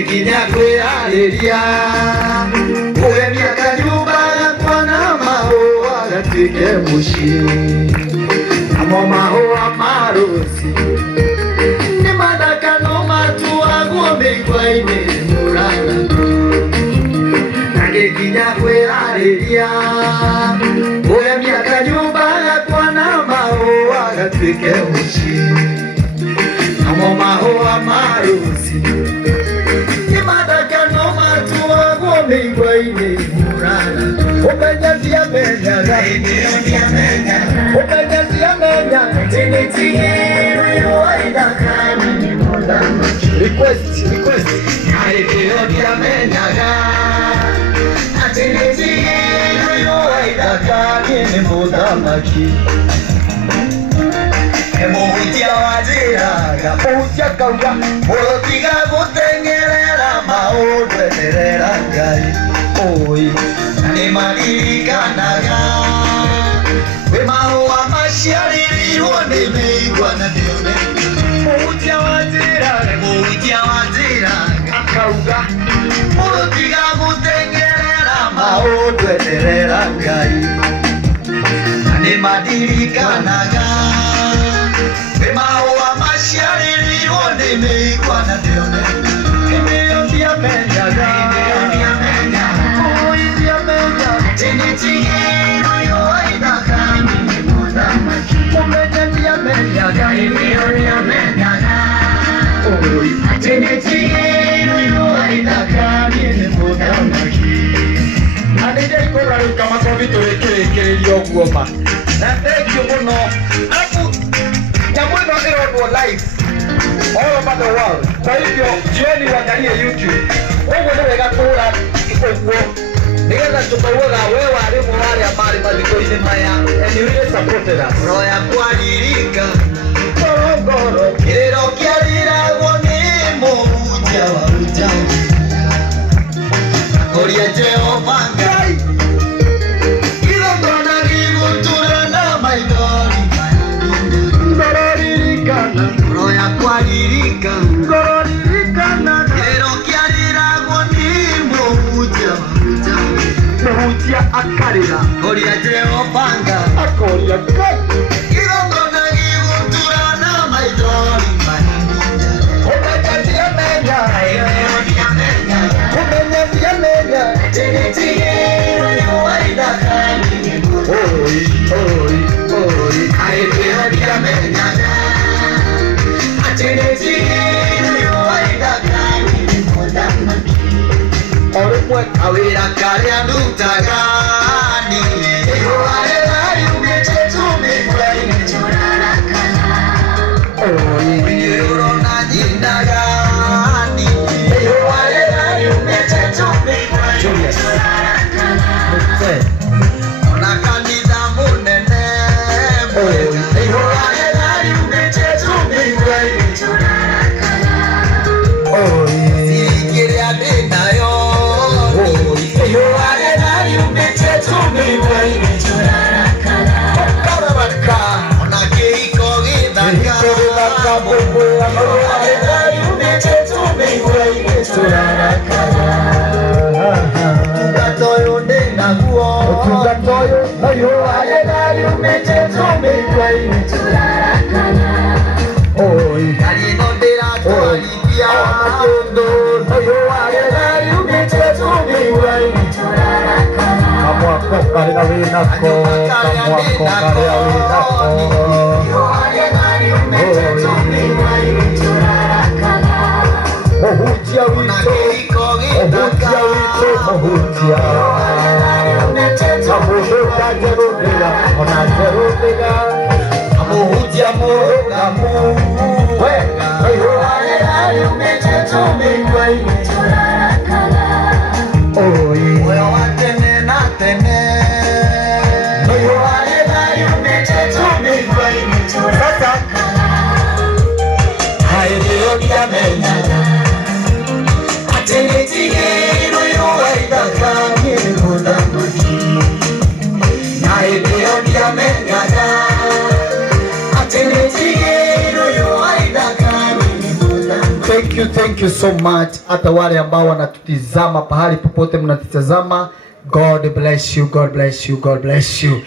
Nagekinya kwĩharĩria kũgemia kanyũmba gakwa na mahũa gatuĩke mũciĩ. Namo mahũa ma rũciũ nĩ mathaka no matuagwo mĩigua-inĩ mũrana. Nagekinya kwĩharĩria kũgemia kanyũmba gakwa na mahũa gatuĩke mũciĩ. Namo mahũa ma rũciũ nĩ mathaka no matuagwo mĩigua-inĩ mũrana. Ũmenya ndiamenyaga, ũmenya ndiamenyaga atĩ nĩtigĩrwo ĩrũa ithaka nĩ mũthamaki. Request. Na hĩndĩ-ĩyo ndiamenyaga atĩ nĩtigĩrwo ĩrũa ithaka nĩ mũthamaki. Mũhunjia wanjĩraga, mũhunjia akauga mũtiga gũteng'erera maũndũ eterera Ngai. Ũĩ na nĩmaririkanaga kwĩ mahũa maciarĩirwo nĩ mĩigua na ndĩone. Mũhunjia wanjĩraga akauga mũtiga gũteng'erera maũndũ eterera Ngai. Na nĩmaririkanaga kwĩ mahũa maciarĩirwo nĩ mĩigua na ndĩone. Hĩndĩ-ĩyo ndiamenyaga atĩ nĩtigĩrwo ĩrũa ithaka nĩ mũthamaki. Mũmenya ndiamenyaga atĩ nĩtigĩrwo ĩrũa ithaka nĩ mũthamaki. Na nĩndaikũra rĩu kamakobi tũrĩkĩrĩkĩrĩria ũguo ma. Na thengiũ mũno. Nyamũ ĩno ĩrorwo live all over the world. Kwa hivyo jioni uangalie YouTube. Ũguo nĩ wega kũhũra ũguo nĩgetha tũkauga we warĩ ũmwe wa arĩa marĩ mathiko-inĩ maya and you really supported us. Ngoro yakwa ririka ngoro kĩrĩro kĩariragwo nĩ mũhunjia wa ũnjaũ. Kũria Jehova Ngai igongona gĩgũtũra na maithori maya. Ngoro ririkana, ngoro yakwa ririka ngoro ririkana kĩrĩro kĩariragwo nĩ mũhunjia wa ũnjaũ. Mũhunjia akarĩra kũria Jehova Ngai akoria Ngai igongona gĩgũtũra na maithori maya. Ũmenya ndiamenya atĩ nĩtigĩrwo ĩrũa ithaka nĩ mũthamaki. Na hĩndĩ-ĩyo ndiamenyaga atĩ nĩtigĩrwo ĩrũa ithaka nĩ mũthamaki. O rĩmwe kawĩra karĩa ndutaga niĩ ĩrũa rĩrĩa riumĩte tũmĩigua-inĩ tũrarakara. Niĩ ũrona nyinaga niĩ ĩrũa rĩrĩa riumĩte tũmĩigua-inĩ tũrarakara. Ona kanitha mũnene mwega ĩrũa rĩrĩa riumĩte tũmĩigua-inĩ tũrarakara. Ciringi ĩrĩa ndĩ nayo ĩrũa rĩrĩa riumĩte tũmĩigua-inĩ tũrarakara. Ona kĩhiko gĩthaka ĩrũa rĩrĩa riumĩte tũmĩigua-inĩ tũrarakara. Ũtungata ũyũ ndĩ naguo ĩrũa rĩrĩa riumĩte tũmĩigua-inĩ tũrarakara. Ngari ĩno ndĩratwarithia ĩrũa rĩrĩa riumĩte tũmĩigua-inĩ tũrarakara. Kamwako karĩa wĩnako ĩrũa rĩrĩa riumĩte tũmĩigua-inĩ tũrarakara. Mũhunjia witũ mũhunjia na mũndũ ũtanjerũndĩra ona njerũndĩra. Mũhunjia mũrũgamu wega ĩrũa rĩrĩa riumĩte tũmĩigua-inĩ tũrarakara. Muoyo wa tene na tene ĩrũa rĩrĩa riumĩte tũmĩigua-inĩ tũrarakara. Na hĩndĩ-ĩyo ndiamenyaga atĩ nĩtigĩrwo ĩrũa ithaka nĩ mũthamaki. Na hĩndĩ-ĩyo ndiamenyaga atĩ nĩtigĩrwo ĩrũa ithaka nĩ mũthamaki. Thank you so much. Hata wale ambao wanatutizama pahali popote mnatutazama, God bless you, God bless you, God bless you.